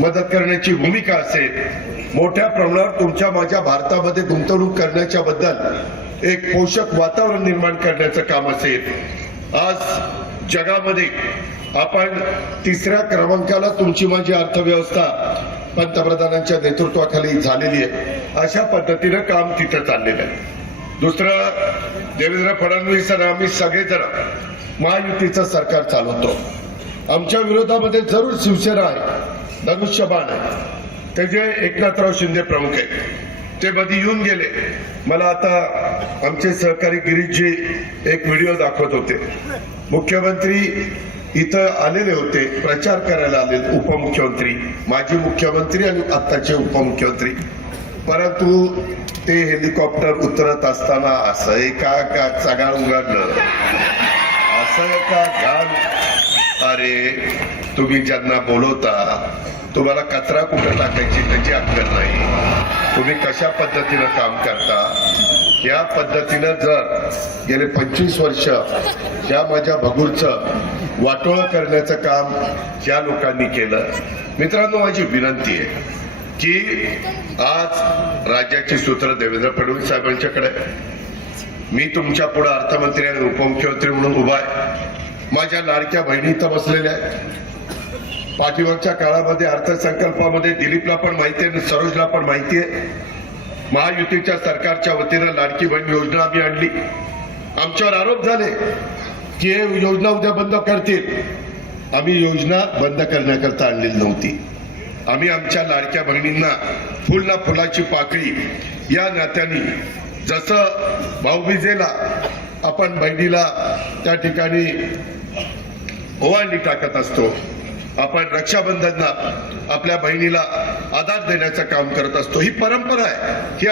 मदत करण्याची भूमिका असेल, मोठ्या प्रमाणावर तुमच्या माझ्या भारतामध्ये गुंतवणूक करण्याच्या बद्दल एक पोषक वातावरण निर्माण करण्याचं काम असेल, आज जगामध्ये आपण 3ऱ्या क्रमांकाला तुमची माझी अर्थव्यवस्था पंतप्रधानांच्या नेतृत्वाखाली झालेली आहे, अशा पद्धतीनं काम तिथं चाललेलं आहे. दुसरं, देवेंद्र फडणवीस आणि आम्ही सगळेजण महायुतीचं सरकार चालवतो. आमच्या विरोधामध्ये जरूर शिवसेना आहे, धनुष्यबाण आहे, त्याचे एकनाथराव शिंदे प्रमुख आहेत. ते मध्ये येऊन गेले. मला आता आमचे सहकारी गिरीशजी एक व्हिडिओ दाखवत होते. मुख्यमंत्री इथं आलेले होते, प्रचार करायला आलेले, उपमुख्यमंत्री, माजी मुख्यमंत्री आणि आत्ताचे उपमुख्यमंत्री. परंतु ते हेलिकॉप्टर उतरत असताना असं एका चगाळ उघडलं, असं का घाण. अरे तुम्ही ज्यांना बोलवता तुम्हाला कचरा कुठं टाकायची त्याची अक्कल नाही. तुम्ही कशा पद्धतीनं काम करता, या पद्धतीनं जर गेले 25 वर्ष या माझ्या भगूरचं वाटोळं करण्याचं काम या लोकांनी केलं. मित्रांनो, माझी विनंती आहे की आज राज्याची सूत्र देवेंद्र फडणवीस साहेबांच्याकडे, मी तुमच्या पुढे अर्थमंत्री आणि उपमुख्यमंत्री म्हणून उभा आहे. माझ्या लाडक्या बहिणी इथं बसलेल्या आहेत. पाठीमागच्या काळामध्ये अर्थसंकल्पामध्ये दिलीपला पण माहिती आहे आणि सरोजला पण माहिती आहे, महायुतीच्या सरकारच्या वतीनं लाडकी बहीण योजना आम्ही आणली. आमच्यावर आरोप झाले की हे योजना उद्या बंद करतील. आम्ही योजना बंद करण्याकरता आणलेली नव्हती. आम्ही आमच्या लाडक्या बहिणींना फुल ना फुलाची पाकळी या नात्याने, जसं भाऊबीजेला आपण बहिणीला त्या ठिकाणी ओवाळणी टाकत असतो, आपण रक्षाबंधनला आपल्या बहिणीला आधार देण्याचं काम करत असतो. ही परंपरा आहे.